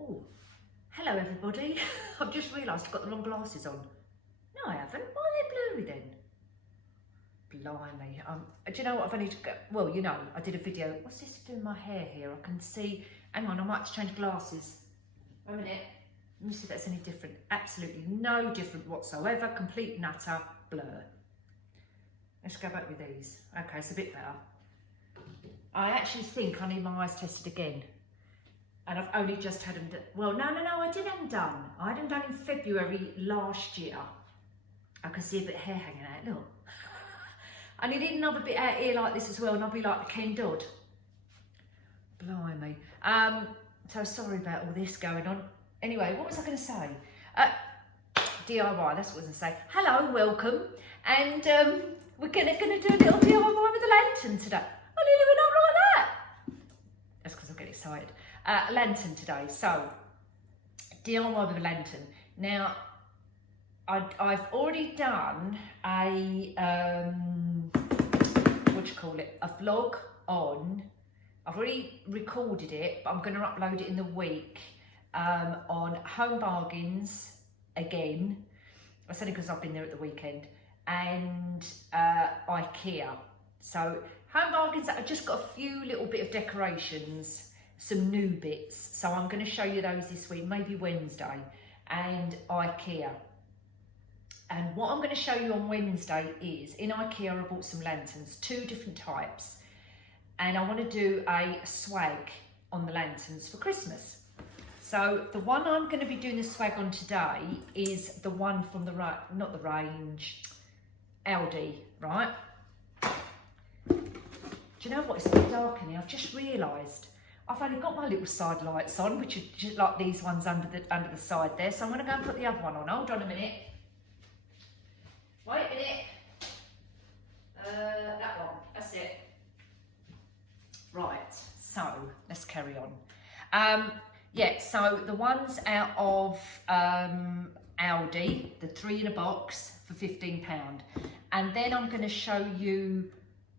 Oh, hello everybody. I've just realised I've got the wrong glasses on. No, I haven't. Why are they blurry then? Blimey. Do you know what? I've only well, you know, I did a video. What's this doing my hair here? I can see. Hang on, I might have to change glasses. Wait a minute. Let me see if that's any different. Absolutely no different whatsoever. Complete nutter blur. Let's go back with these. Okay, it's a bit better. I actually think I need my eyes tested again. And I've only just had them done. Well, no, I did have them done. I had them done in February last year. I can see a bit of hair hanging out, look. I need another bit out here like this as well, and I'll be like the Ken Dodd. Blimey. So sorry about all this going on. Anyway, what was I going to say? DIY, that's what I was going to say. Hello, welcome. And we're going to do a little DIY with a lantern today. I nearly went up like that. That's because I get excited. Lantern today. So, DIY with a lantern. Now, I've already done a, what do you call it? A vlog on, I've already recorded it, but I'm going to upload it in the week on Home Bargains again. That's only because I've been there at the weekend. And IKEA. So, Home Bargains, I've just got a few little bit of decorations, some new bits. So I'm going to show you those this week, maybe Wednesday. And IKEA. And what I'm going to show you on Wednesday is, in IKEA I bought some lanterns, 2 different types. And I want to do a swag on the lanterns for Christmas. So the one I'm going to be doing the swag on today is the one from the, not the range, Aldi, right? Do you know what, it's a bit dark in here. I've just realised I've only got my little side lights on, which are just like these ones under the side there. So I'm going to go and put the other one on. Hold on a minute. Wait a minute. That one. That's it. Right. So let's carry on. Yeah. So the ones out of Aldi, the 3 in a box for £15, and then I'm going to show you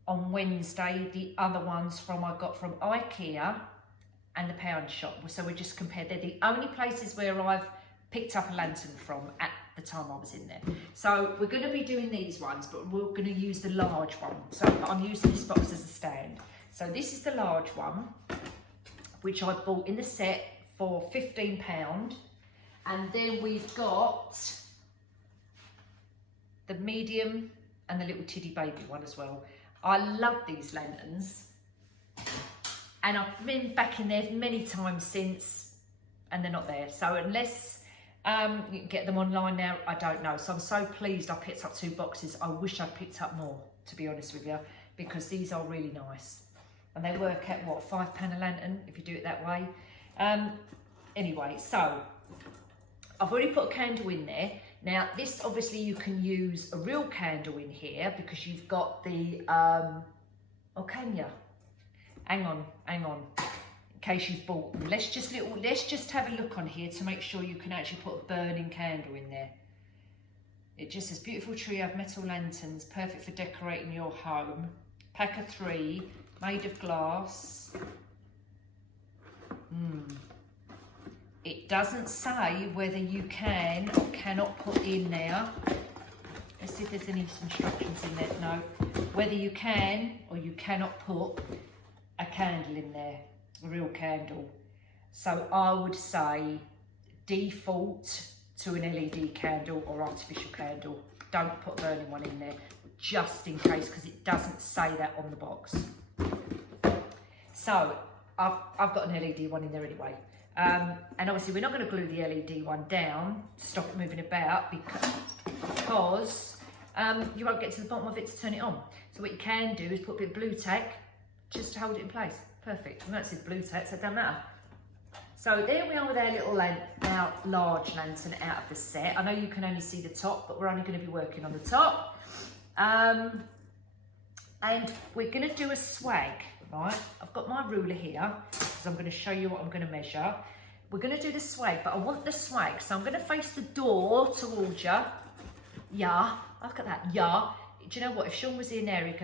on Wednesday the other ones I got from IKEA and the pound shop. So we just compared. They're the only places where I've picked up a lantern from at the time I was in there. So we're going to be doing these ones, but we're going to use the large one. So I'm using this box as a stand. So this is the large one, which I bought in the set for £15. And then we've got the medium and the little tiddy baby one as well. I love these lanterns, and I've been back in there many times since, and they're not there. So unless you can get them online now, I don't know. So I'm so pleased I picked up 2 boxes. I wish I'd picked up more, to be honest with you, because these are really nice. And they work at, what, £5 a lantern, if you do it that way. Anyway, so I've already put a candle in there. Now, this, obviously, you can use a real candle in here because you've got the, oh, can you? Hang on, in case you've bought them. Let's just have a look on here to make sure you can actually put a burning candle in there. It just says, beautiful trio of metal lanterns, perfect for decorating your home. Pack of 3, made of glass. It doesn't say whether you can or cannot put in there. Let's see if there's any instructions in there. No. Whether you can or you cannot put a candle in there, a real candle. So I would say default to an LED candle or artificial candle. Don't put a burning one in there, just in case, because it doesn't say that on the box. So I've got an LED one in there anyway. And obviously we're not going to glue the LED one down to stop it moving about because you won't get to the bottom of it to turn it on. So what you can do is put a bit of blue tack just to hold it in place. Perfect. And that's blue tack, so it doesn't matter. So there we are with our little our large lantern out of the set. I know you can only see the top, but we're only going to be working on the top. And we're going to do a swag. Right, I've got my ruler here because I'm going to show you what I'm going to measure. We're going to do the swag, but I want the swag, so I'm going to face the door towards you. Yeah, look at that. Yeah. Do you know what? If Sean was here now, he'd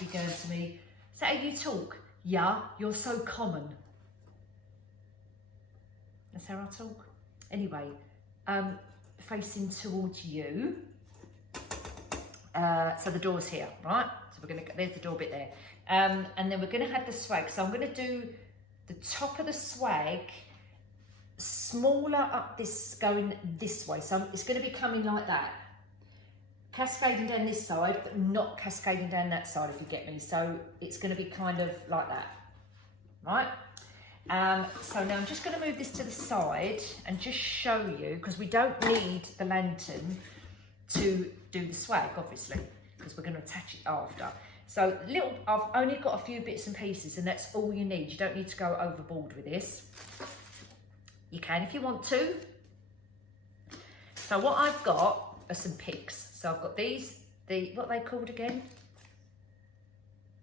be going to me, is that how you talk? Yeah, you're so common. That's how I talk. Anyway, facing towards you. So the door's here, right? So we're gonna, there's the door bit there. And then we're gonna have the swag. So I'm gonna do the top of the swag smaller up this, going this way. So it's gonna be coming like that. Cascading down this side, but not cascading down that side, if you get me. So it's gonna be kind of like that, right? So now I'm just going to move this to the side and just show you, because we don't need the lantern to do the swag, obviously, because we're going to attach it after. So I've only got a few bits and pieces, and that's all you need. You don't need to go overboard with this. You can if you want to. So what I've got are some picks. So I've got these, what are they called again?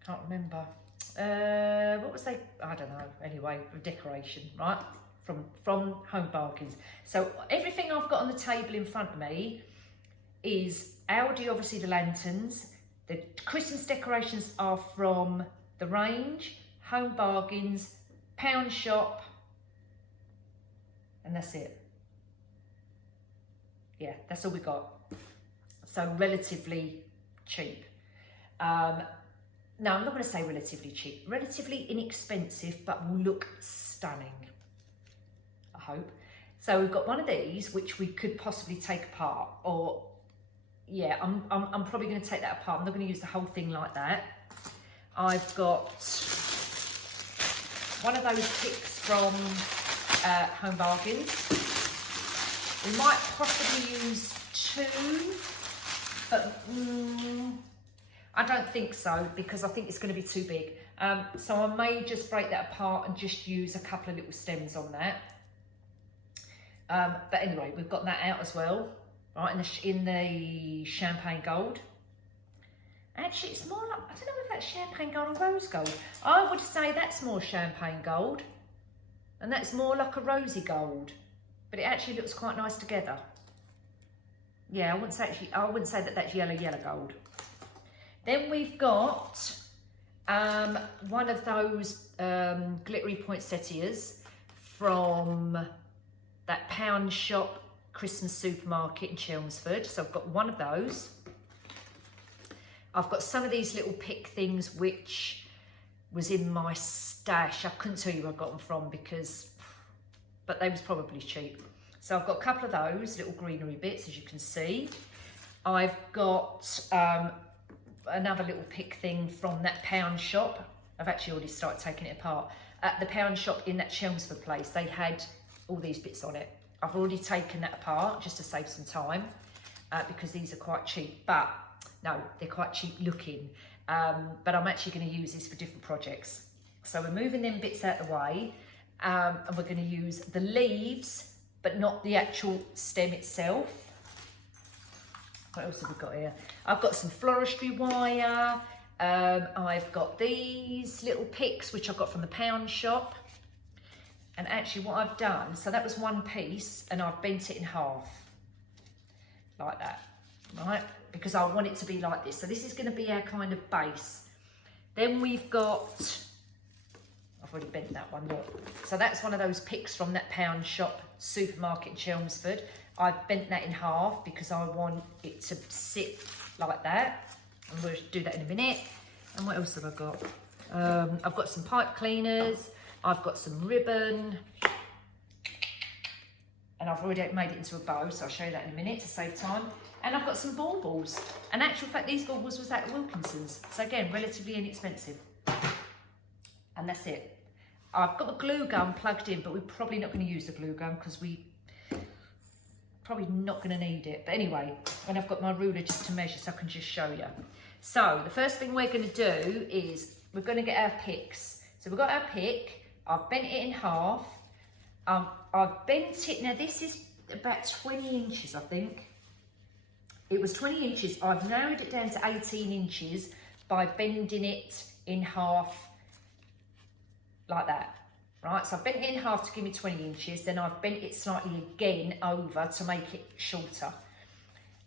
Can't remember. What was they? I don't know. Anyway, decoration, right? From Home Bargains. So everything I've got on the table in front of me is Aldi, obviously the lanterns. The Christmas decorations are from the range, Home Bargains, Pound Shop, and that's it. Yeah, that's all we got. So relatively cheap. No, I'm not going to say relatively cheap, relatively inexpensive, but will look stunning, I hope. So we've got one of these, which we could possibly take apart, or yeah, I'm probably going to take that apart. I'm not going to use the whole thing like that. I've got one of those picks from Home Bargains. We might possibly use two, but I don't think so, because I think it's going to be too big. So I may just break that apart and just use a couple of little stems on that. But anyway, we've got that out as well, right, in the champagne gold. Actually, it's more like, I don't know if that's champagne gold or rose gold. I would say that's more champagne gold, and that's more like a rosy gold, but it actually looks quite nice together. Yeah, I wouldn't say that that's yellow gold. Then we've got one of those glittery poinsettias from that Pound Shop Christmas supermarket in Chelmsford. So I've got one of those. I've got some of these little pick things which was in my stash. I couldn't tell you where I got them from but they was probably cheap. So I've got a couple of those little greenery bits, as you can see. I've got another little pick thing from that Pound Shop. I've actually already started taking it apart. At the Pound Shop in that Chelmsford place, they had all these bits on it. I've already taken that apart just to save some time because these are quite cheap, but no, they're quite cheap looking. But I'm actually going to use this for different projects. So we're moving them bits out of the way, and we're going to use the leaves, but not the actual stem itself. What else have we got here? I've got some floristry wire. I've got these little picks, which I got from the Pound Shop. And actually what I've done, so that was one piece, and I've bent it in half. Like that, right? Because I want it to be like this. So this is going to be our kind of base. Then we've got, I've already bent that one, look. So that's one of those picks from that Pound Shop supermarket in Chelmsford. I've bent that in half because I want it to sit like that. And we'll do that in a minute. And what else have I got? I've got some pipe cleaners. I've got some ribbon. And I've already made it into a bow, so I'll show you that in a minute to save time. And I've got some baubles. And actual fact, these baubles was at Wilkinson's. So again, relatively inexpensive. And that's it. I've got the glue gun plugged in, but we're probably not going to use the glue gun because we probably not going to need it. But anyway, and I've got my ruler just to measure so I can just show you. So the first thing we're going to do is we're going to get our picks. So we've got our pick. I've bent it in half. I've bent it, now this is about 20 inches, I think. It was 20 inches. I've narrowed it down to 18 inches by bending it in half like that. Right, so I've bent it in half to give me 20 inches, then I've bent it slightly again over to make it shorter.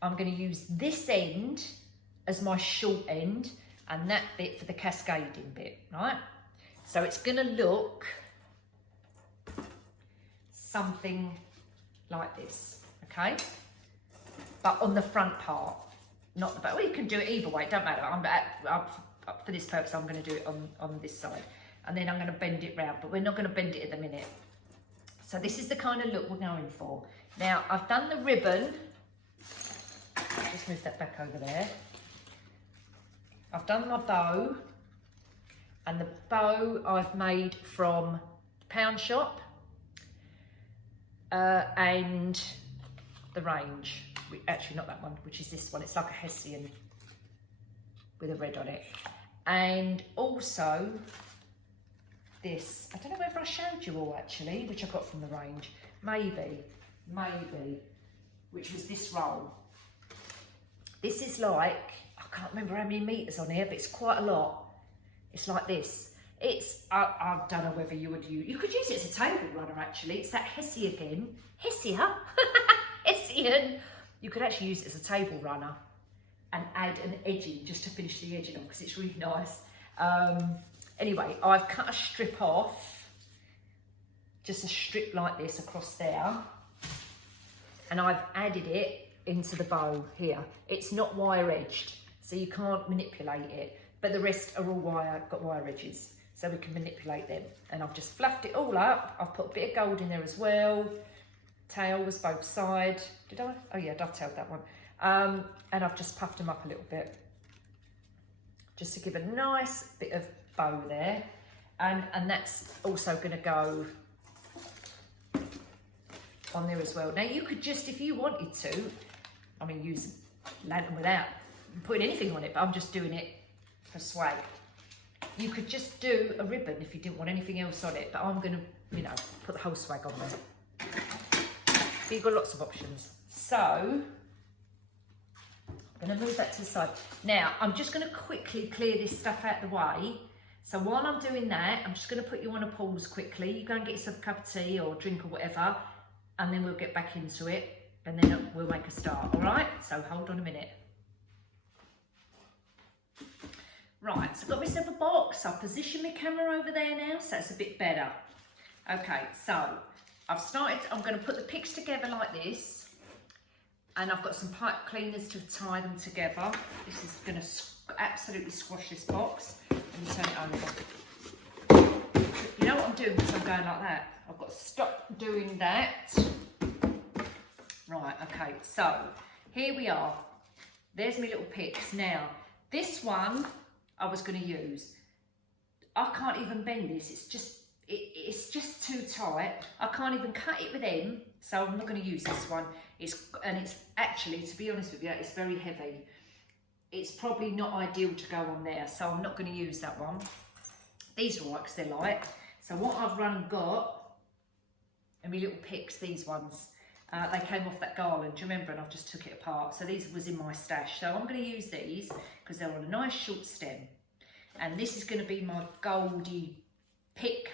I'm going to use this end as my short end and that bit for the cascading bit, right? So it's going to look something like this, okay? But on the front part, not the back. Well, you can do it either way, it don't matter. For this purpose, I'm going to do it on this side. And then I'm going to bend it round, but we're not going to bend it at the minute. So this is the kind of look we're going for. Now, I've done the ribbon. Just move that back over there. I've done my bow. And the bow I've made from the Pound Shop. And the range. Actually, not that one, which is this one. It's like a Hessian with a red on it. And also this. I don't know whether I showed you all actually, which I got from the range. Maybe, which was this roll. This is like, I can't remember how many metres on here, but it's quite a lot. It's like this. It's, I don't know whether you would use, you could use it as a table runner actually. It's that Hessian again. Hessian. You could actually use it as a table runner and add an edging just to finish the edging on because it's really nice. Anyway, I've cut a strip off, just a strip like this across there, and I've added it into the bow here. It's not wire edged, so you can't manipulate it, but the rest are all got wire edges, so we can manipulate them. And I've just fluffed it all up. I've put a bit of gold in there as well. Tail was both sides. Did I? Oh yeah, dovetailed that one. And I've just puffed them up a little bit, just to give a nice bit of bow there. And that's also going to go on there as well. Now you could just, if you wanted to, I mean, use a lantern without putting anything on it, but I'm just doing it for swag. You could just do a ribbon if you didn't want anything else on it, but I'm going to, you know, put the whole swag on there. So you've got lots of options. So I'm going to move that to the side. Now I'm just going to quickly clear this stuff out of the way. So while I'm doing that, I'm just going to put you on a pause quickly. You go and get yourself a cup of tea or drink or whatever, and then we'll get back into it, and then we'll make a start, all right? So hold on a minute. Right, so I've got myself a box. I'll position my camera over there now, so it's a bit better. Okay, so I've started, I'm going to put the picks together like this, and I've got some pipe cleaners to tie them together. This is going to absolutely squash this box. Let me turn it over. You know what I'm doing because I'm going like that? I've got to stop doing that. Right, okay, so here we are. There's my little picks. Now, this one I was going to use. I can't even bend this. It's just too tight. I can't even cut it with them, so I'm not going to use this one. It's actually, to be honest with you, it's very heavy. It's probably not ideal to go on there, so I'm not going to use that one. These are right because they're light. So what I've run and got are my little picks, these ones. They came off that garland, do you remember? And I've just took it apart. So these was in my stash. So I'm going to use these because they're on a nice short stem. And this is going to be my goldy pick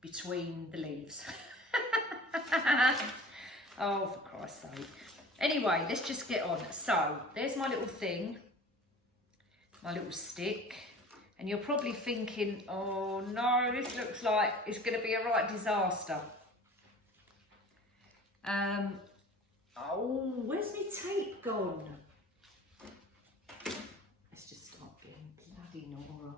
between the leaves. Oh, for Christ's sake. Anyway, let's just get on. So there's my little thing, my little stick. And you're probably thinking, oh no, this looks like it's going to be a right disaster. Oh, where's my tape gone? Let's just start being bloody Nora.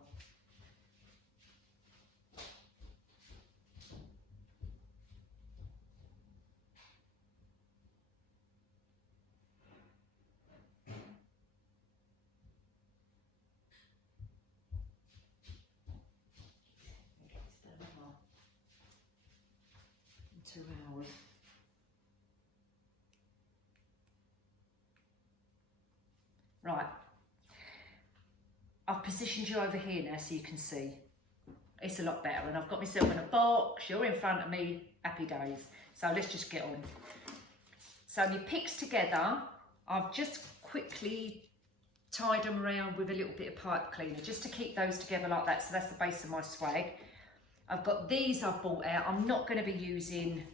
In 2 hours. Right, I've positioned you over here now so you can see. It's a lot better, and I've got myself in a box, you're in front of me, happy days. So let's just get on. So my picks together, I've just quickly tied them around with a little bit of pipe cleaner, just to keep those together like that. So that's the base of my swag. I've got these I've bought out. I'm not going to be using,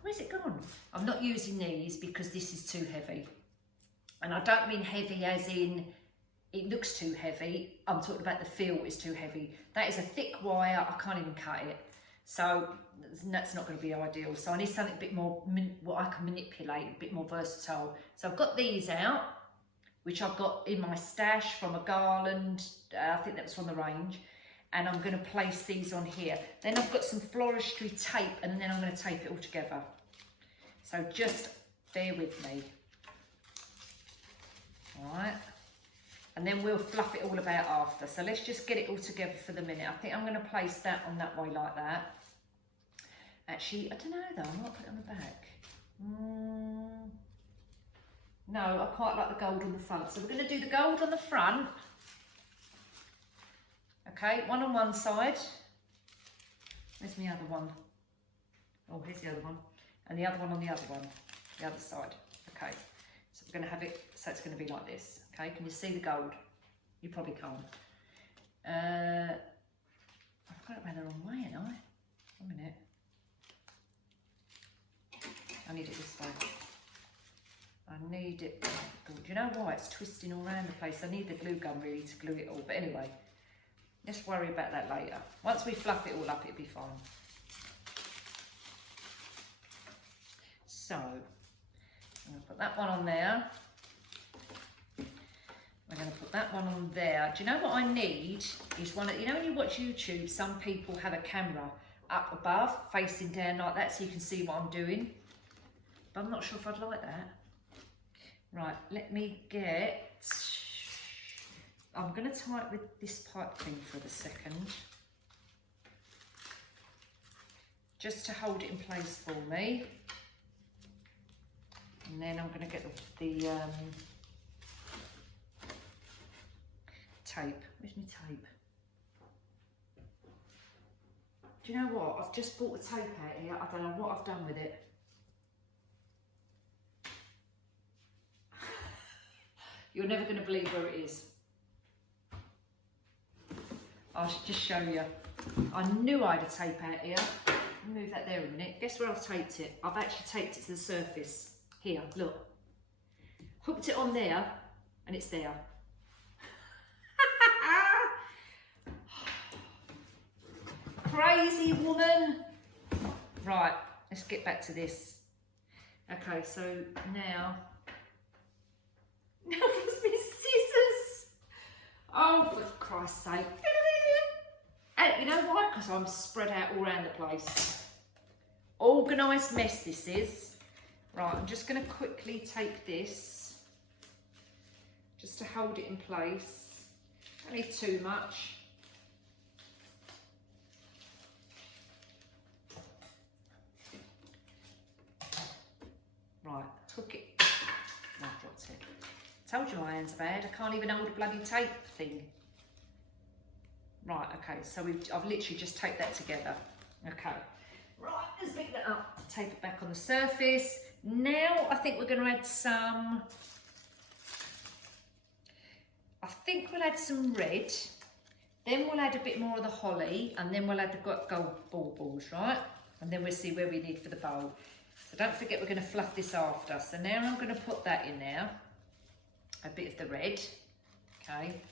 where's it gone? I'm not using these because this is too heavy. And I don't mean heavy as in it looks too heavy. I'm talking about the feel is too heavy. That is a thick wire. I can't even cut it. So that's not going to be ideal. So I need something a bit more, what I can manipulate, a bit more versatile. So I've got these out, which I've got in my stash from a garland. I think that was from the range. And I'm going to place these on here. Then I've got some floristry tape, and then I'm going to tape it all together. So just bear with me. All right. And then we'll fluff it all about after. So let's just get it all together for the minute. I think I'm going to place that on that way like that. Actually, I don't know though, I might put it on the back. No, I quite like the gold on the front. So we're going to do the gold on the front. Okay, one on one side. Where's my other one? Oh, here's the other one. And the other one on the other one, the other side. Okay, so we're going to have it, so it's going to be like this. Okay, can you see the gold? You probably can't. I've got it around the wrong way, haven't I? 1 minute. I need it this way. I need it. Do you know why? It's twisting all around the place. I need the glue gun really to glue it all. But anyway, let's worry about that later. Once we fluff it all up, it'll be fine. So, I'm going to put that one on there. I'm going to put that one on there. Do you know what I need is one of, you know when you watch YouTube, some people have a camera up above, facing down like that so you can see what I'm doing. But I'm not sure if I'd like that. Right, let me get, I'm going to tie it with this pipe thing for a second. Just to hold it in place for me. And then I'm going to get the tape. Where's my tape? Do you know what? I've just bought the tape out here. I don't know what I've done with it. You're never going to believe where it is. I'll just show you. I knew I had a tape out here. I'll move that there a minute. Guess where I've taped it? I've actually taped it to the surface. Here, look. Hooked it on there, and it's there. Crazy woman. Right, let's get back to this. Okay, so now where's my scissors? Oh, for Christ's sake. And you know why? Because I'm spread out all around the place. Organised mess this is. Right, I'm just going to quickly take this just to hold it in place. Don't need too much. Right, hook it. No, I dropped it. Told you my hands are bad. I can't even hold a bloody tape thing. Right, okay, so I've literally just taped that together. Okay, right, let's pick that up. Tape it back on the surface. Now I think we're going to add some, I think we'll add some red. Then we'll add a bit more of the holly, and then we'll add the gold baubles, right? And then we'll see where we need for the bowl. So don't forget we're going to fluff this after. So now I'm going to put that in there. A bit of the red, okay.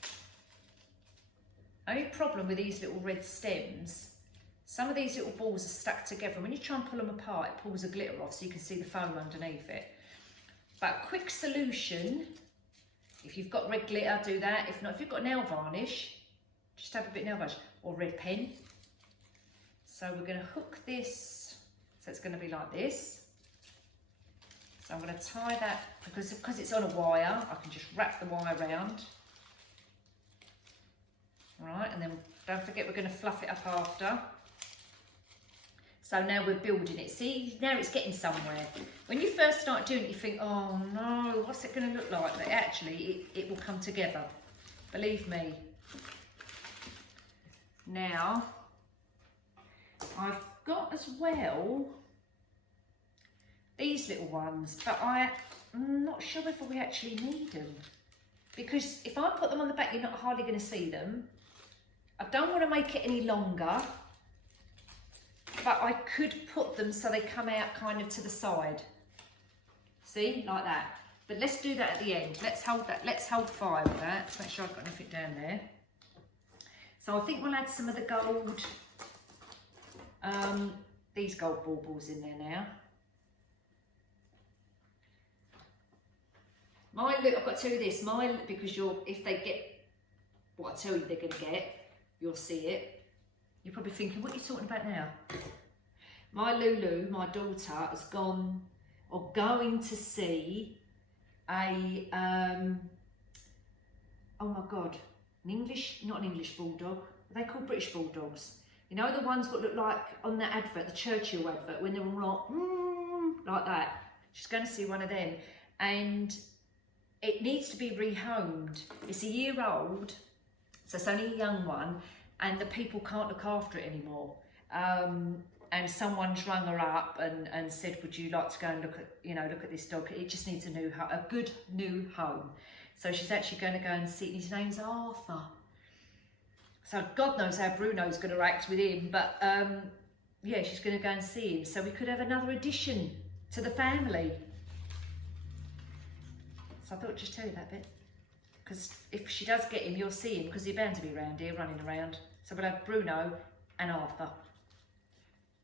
Only problem with these little red stems, some of these little balls are stuck together. When you try and pull them apart, it pulls the glitter off so you can see the foam underneath it. But quick solution, if you've got red glitter, do that. If not, if you've got nail varnish, just have a bit of nail varnish or red pen. So we're going to hook this, so it's going to be like this. So I'm going to tie that, because it's on a wire, I can just wrap the wire around. Right, and then don't forget we're going to fluff it up after. So now we're building it. See, now it's getting somewhere. When you first start doing it, you think, oh no, what's it going to look like? But actually, it will come together. Believe me. Now, I've got as well these little ones, but I'm not sure whether we actually need them. Because if I put them on the back, you're not hardly going to see them. I don't want to make it any longer, but I could put them so they come out kind of to the side. See, like that. But let's do that at the end. Let's hold that. Let's hold fire with that. Let's make sure I've got anything down there. So I think we'll add some of the gold These gold baubles in there now. I've got to tell you this, because if they get what I tell you they're going to get, you'll see it. You're probably thinking, what are you talking about now? My Lulu, my daughter, has gone or going to see a, oh my God, not an English bulldog. They call British bulldogs. You know the ones that look like on that advert, the Churchill advert, when they're all like that. She's going to see one of them, and it needs to be rehomed. It's a year old, so it's only a young one, and the people can't look after it anymore. And someone's rung her up and said, would you like to go and look at this dog? It just needs a good new home. So she's actually going to go and see it. His name's Arthur. So God knows how Bruno's going to act with him, but yeah, she's going to go and see him. So we could have another addition to the family. So I thought I'd just tell you that bit, because if she does get him, you'll see him, because he's bound to be around here, running around. So we'll have Bruno and Arthur.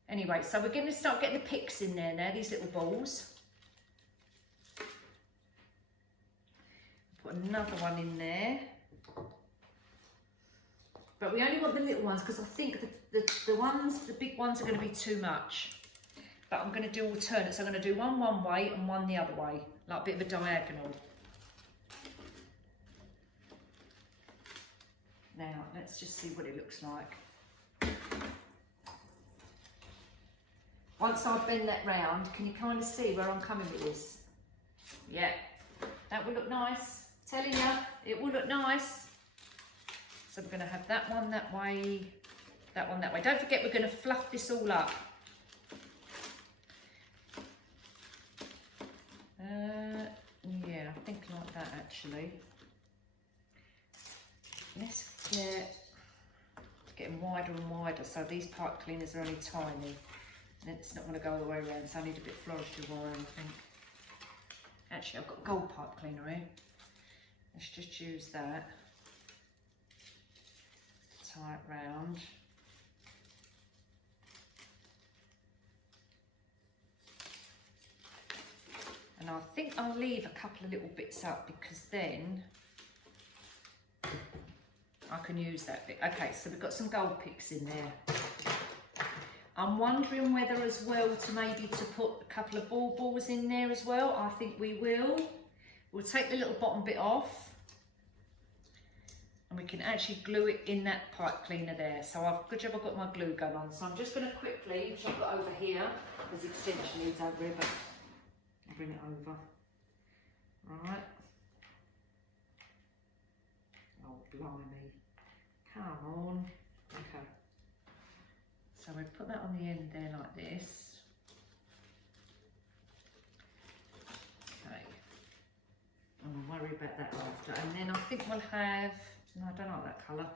Anyway, so we're going to start getting the picks in there now, these little balls. Put another one in there. But we only want the little ones, because I think the big ones are going to be too much. But I'm going to do alternates. I'm going to do one way and one the other way, like a bit of a diagonal. Now, let's just see what it looks like. Once I bend that round, can you kind of see where I'm coming with this? Yeah, that will look nice. Telling you, it will look nice. So we're going to have that one that way, that one that way. Don't forget, we're going to fluff this all up. Yeah, I think like that actually. Let's get, it's getting wider and wider, so these pipe cleaners are only tiny. And it's not going to go all the way around, so I need a bit of floristry wire, I think. Actually, I've got gold pipe cleaner here. Let's just use that. Tie it round. And I think I'll leave a couple of little bits up, because then I can use that bit. Okay, so we've got some gold picks in there. I'm wondering whether as well to put a couple of balls in there as well. I think we will. We'll take the little bottom bit off, and we can actually glue it in that pipe cleaner there. So good job I've got my glue gun on. So I'm just going to quickly, which I've got over here, because the extension needs over here, but I'll bring it over. Right. Oh, blimey. Come on. Okay. So we put that on the end there like this. Okay. I'll worry about that after. And then I think we'll have, no, I don't like that colour.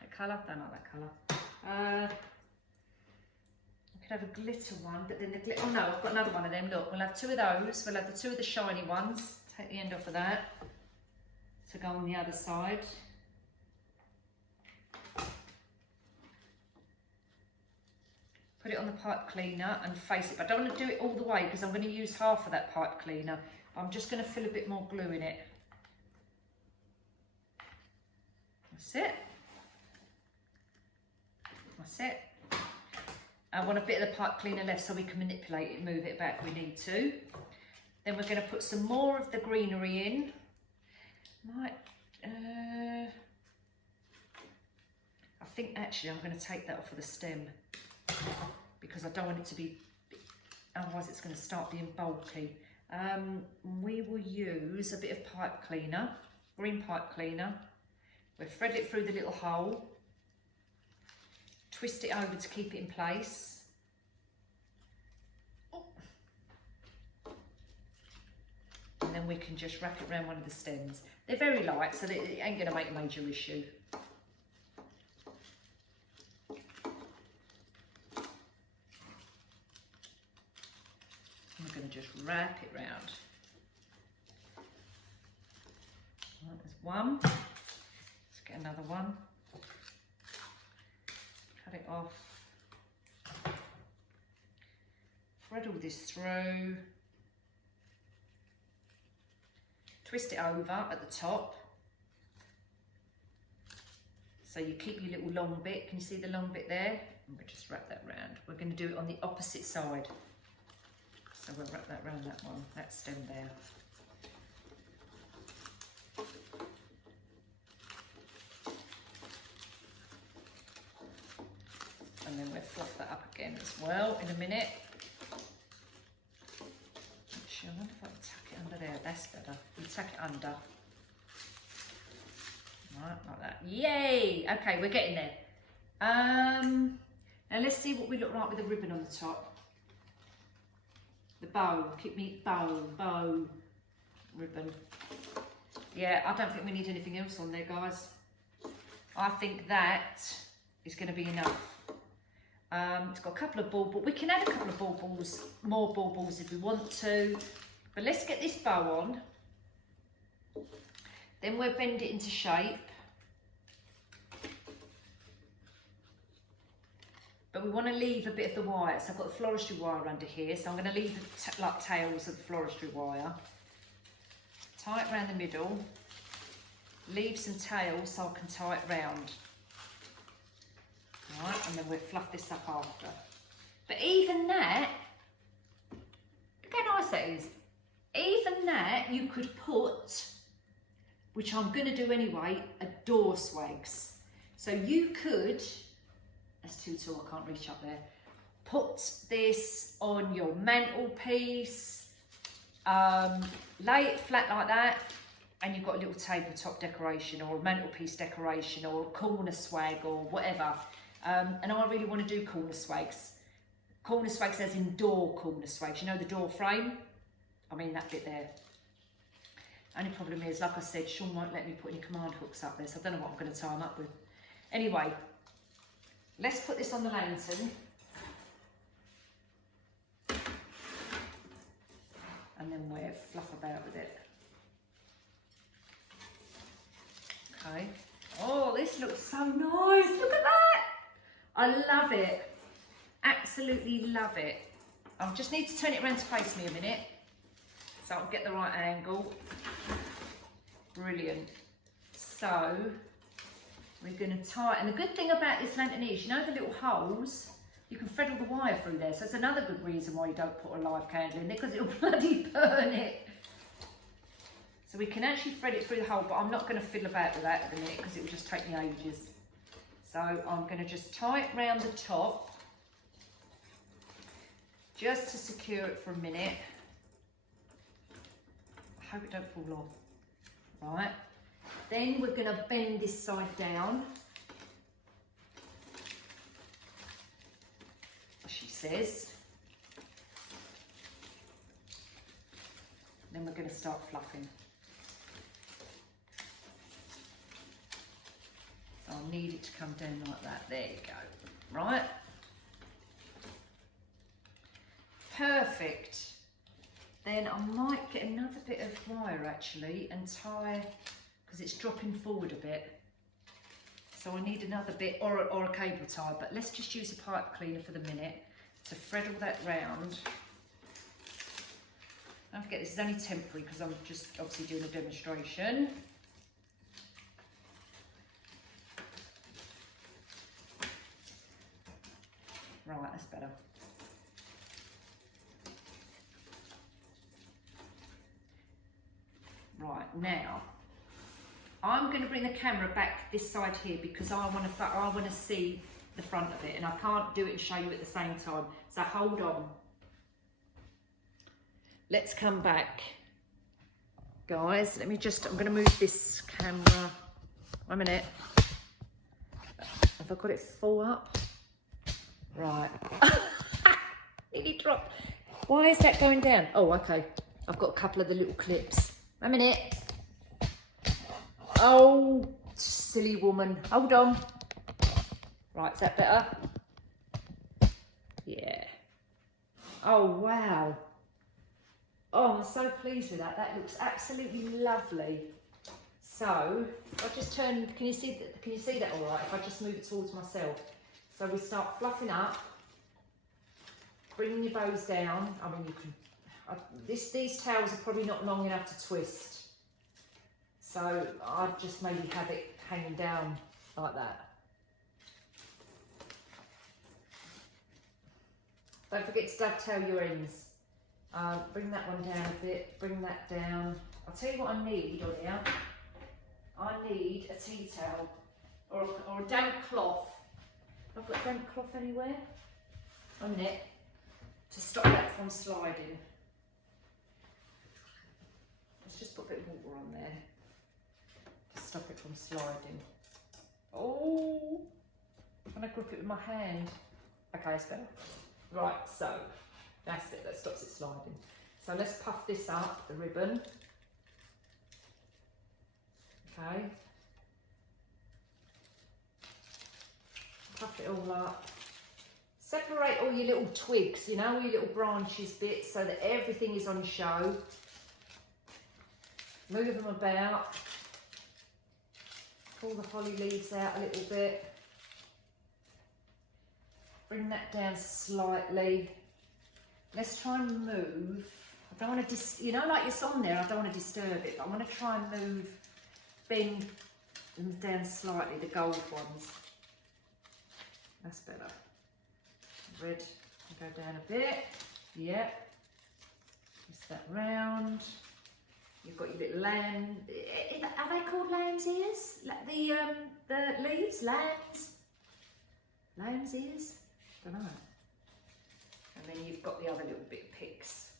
That colour, don't like that colour. We could have a glitter one, but then the glitter, oh no, I've got another one of them. Look, we'll have two of those. We'll have the two of the shiny ones. Take the end off of that to go on the other side. Put it on the pipe cleaner and face it, but I don't want to do it all the way, because I'm going to use half of that pipe cleaner. I'm just going to fill a bit more glue in it. That's it. That's it. I want a bit of the pipe cleaner left so we can manipulate it, move it back if we need to. Then we're going to put some more of the greenery in. Might, I think actually I'm going to take that off of the stem, because I don't want it to be, otherwise it's going to start being bulky. We will use a bit of pipe cleaner, green pipe cleaner. We'll thread it through the little hole, twist it over to keep it in place. And then we can just wrap it around one of the stems. They're very light, so it ain't going to make a major issue. We're going to just wrap it round. Right, there's one. Let's get another one. Cut it off. thread all this through. Twist it over at the top. So you keep your little long bit. Can you see the long bit there? And we'll just wrap that round. We're going to do it on the opposite side. So we'll wrap that round that one, that stem there. And then we'll fluff that up again as well in a minute. Actually, I wonder if I can tuck it under there. That's better. You tuck it under. Right, like that. Yay! Okay, we're getting there. Now let's see what we look like with the ribbon on the top. The bow. Keep me bow ribbon. Yeah, I don't think we need anything else on there, guys. I think that is going to be enough. It's got a couple of baubles. We can add a couple of baubles, more baubles if we want to. But let's get this bow on. Then we'll bend it into shape. But we want to leave a bit of the wire. So I've got the floristry wire under here. So I'm going to leave the like tails of the floristry wire. Tie it around the middle. Leave some tails so I can tie it round. Right, and then we'll fluff this up after. But even that, look how nice that is. Even that you could put, which I'm going to do anyway, a door swags. So you could, that's too tall, I can't reach up there. Put this on your mantelpiece, lay it flat like that, and you've got a little tabletop decoration or a mantelpiece decoration or a corner swag or whatever. And I really want to do corner swags. Corner swags as in door corner swags. You know the door frame? I mean that bit there. Only problem is, like I said, Sean won't let me put any command hooks up there, so I don't know what I'm going to tie them up with. Anyway, let's put this on the lantern. And then we'll fluff about with it. Okay. Oh, this looks so nice. Look at that. I love it. Absolutely love it. I just need to turn it around to face me a minute so I'll get the right angle. Brilliant. So we're going to tie, and the good thing about this lantern is, you know the little holes, you can thread all the wire through there. So it's another good reason why you don't put a live candle in there, because it'll bloody burn it. So we can actually thread it through the hole, but I'm not going to fiddle about with that at the minute because it will just take me ages. So I'm going to just tie it round the top, just to secure it for a minute. I hope it don't fall off. Right. Then we're going to bend this side down, as she says. Then we're going to start fluffing. I'll need it to come down like that. There you go. Right. Perfect. Then I might get another bit of wire actually and tie, because it's dropping forward a bit. So I need another bit or a cable tie, but let's just use a pipe cleaner for the minute to thread all that round. Don't forget this is only temporary because I'm just obviously doing a demonstration. Right, that's better. Right, now I'm going to bring the camera back this side here because I want to see the front of it, and I can't do it and show you at the same time. So hold on. Let's come back, guys. Let me just, I'm going to move this camera. 1 minute. Have I got it full up? Right. Nearly dropped. Why is that going down? Oh, okay. I've got a couple of the little clips. 1 minute. Oh, silly woman. Hold on. Right, is that better? Yeah. Oh, wow. Oh, I'm so pleased with that. That looks absolutely lovely. So, if I just turn, can you see that all right? If I just move it towards myself. So we start fluffing up. bring your bows down. I mean, you can, these tails are probably not long enough to twist. So I'd just maybe have it hanging down like that. Don't forget to dovetail your ends. Bring that one down a bit, bring that down. I'll tell you what I need on here. I need a tea towel or a damp cloth. I've got damp cloth anywhere on it to stop that from sliding. Let's just put a bit of water on there to stop it from sliding. Oh, when I grip it with my hand. Okay, it's better. Right, so that's it, that stops it sliding. So let's puff this up, the ribbon. Okay. Puff it all up. Separate all your little twigs, you know, all your little branches bits so that everything is on show. Move them about. Pull the holly leaves out a little bit. Bring that down slightly. Let's try and move. I don't want to, you know, like it's on there, I don't want to disturb it, but I want to try and move, bend them down slightly, the gold ones. That's better. Red, go down a bit. Yep. Twist that round. You've got your little lamb. Are they called lamb's ears? The leaves, lamb's ears. Don't know. And then you've got the other little bit of picks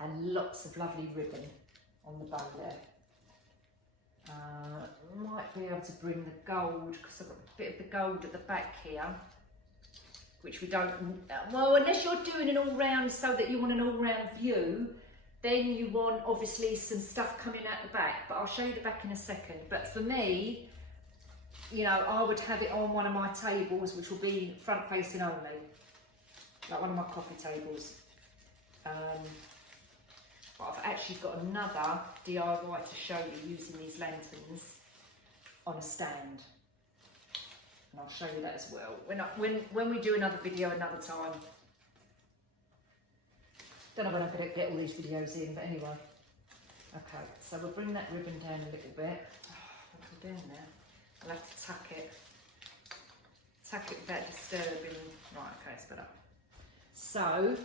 and lots of lovely ribbon on the bow there. Might be able to bring the gold because I've got a bit of the gold at the back here, which we don't. Well, unless you're doing an all-round so that you want an all-round view, then you want obviously some stuff coming out the back. But I'll show you the back in a second. But for me, you know, I would have it on one of my tables, which will be front facing only, like one of my coffee tables. But I've actually got another DIY to show you using these lanterns on a stand, and I'll show you that as well when we do another video another time. Don't know when I'm going to get all these videos in, but anyway. Okay, so we'll bring that ribbon down a little bit. What's it down there? I'll have to tuck it without disturbing. Right, okay, it's better. So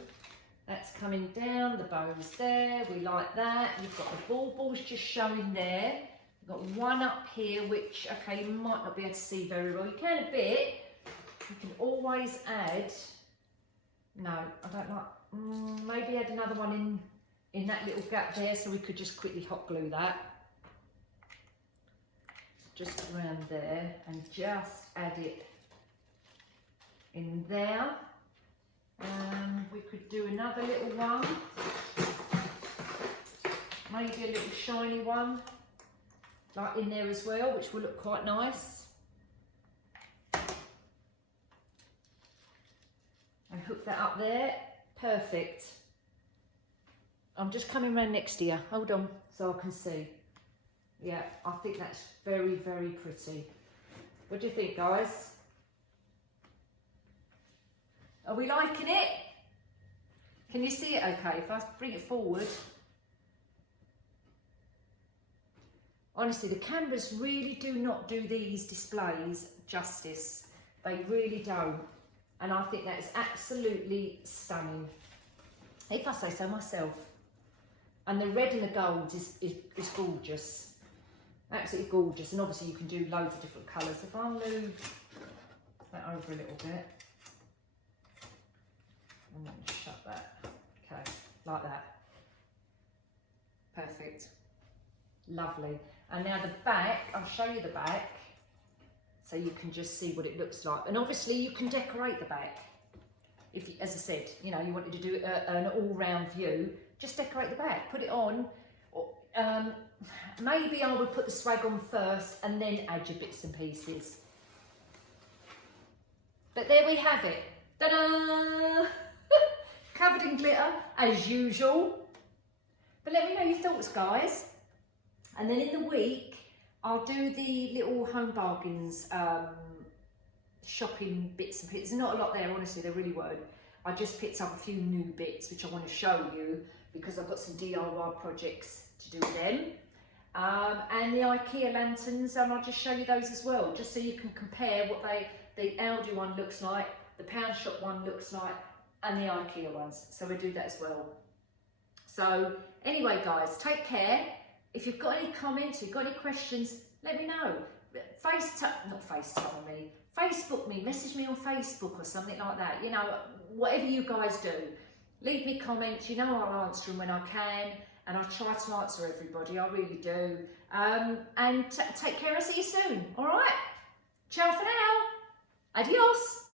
that's coming down, the bow's there, we like that. You've got the baubles just showing there. You've got one up here, which, okay, you might not be able to see very well. You can a bit. You can always add, no, I don't like, maybe add another one in that little gap there, so we could just quickly hot glue that. Just around there, and just add it in there. We could do another little one, maybe a little shiny one, like in there as well, which will look quite nice. And hook that up there, perfect. I'm just coming round next to you, hold on, so I can see. Yeah, I think that's very, very pretty. What do you think, guys? Are we liking it? Can you see it okay? If I bring it forward. Honestly, the cameras really do not do these displays justice. They really don't. And I think that is absolutely stunning, if I say so myself. And the red and the gold is gorgeous. Absolutely gorgeous. And obviously you can do loads of different colours. If I move that over a little bit. And then shut that. Okay, like that. Perfect. Lovely. And now the back, I'll show you the back so you can just see what it looks like. And obviously you can decorate the back. If, as I said, you know, you wanted to do an all-round view, just decorate the back, put it on. Maybe I would put the swag on first and then add your bits and pieces. But there we have it. Ta-da! Covered in glitter, as usual. But let me know your thoughts, guys. And then in the week, I'll do the little home bargains shopping bits and pieces. There's not a lot there, honestly, there really won't. I just picked up a few new bits which I want to show you because I've got some DIY projects to do with them. And the IKEA lanterns, and I'll just show you those as well, just so you can compare what the Aldi one looks like, the Pound Shop one looks like, and the IKEA ones. So we'll do that as well. So anyway, guys, take care. If you've got any comments, you've got any questions, let me know. Facebook me, message me on Facebook or something like that. You know, whatever you guys do, leave me comments. You know I'll answer them when I can, and I try to answer everybody. I really do. And take care. I'll see you soon. All right. Ciao for now. Adios.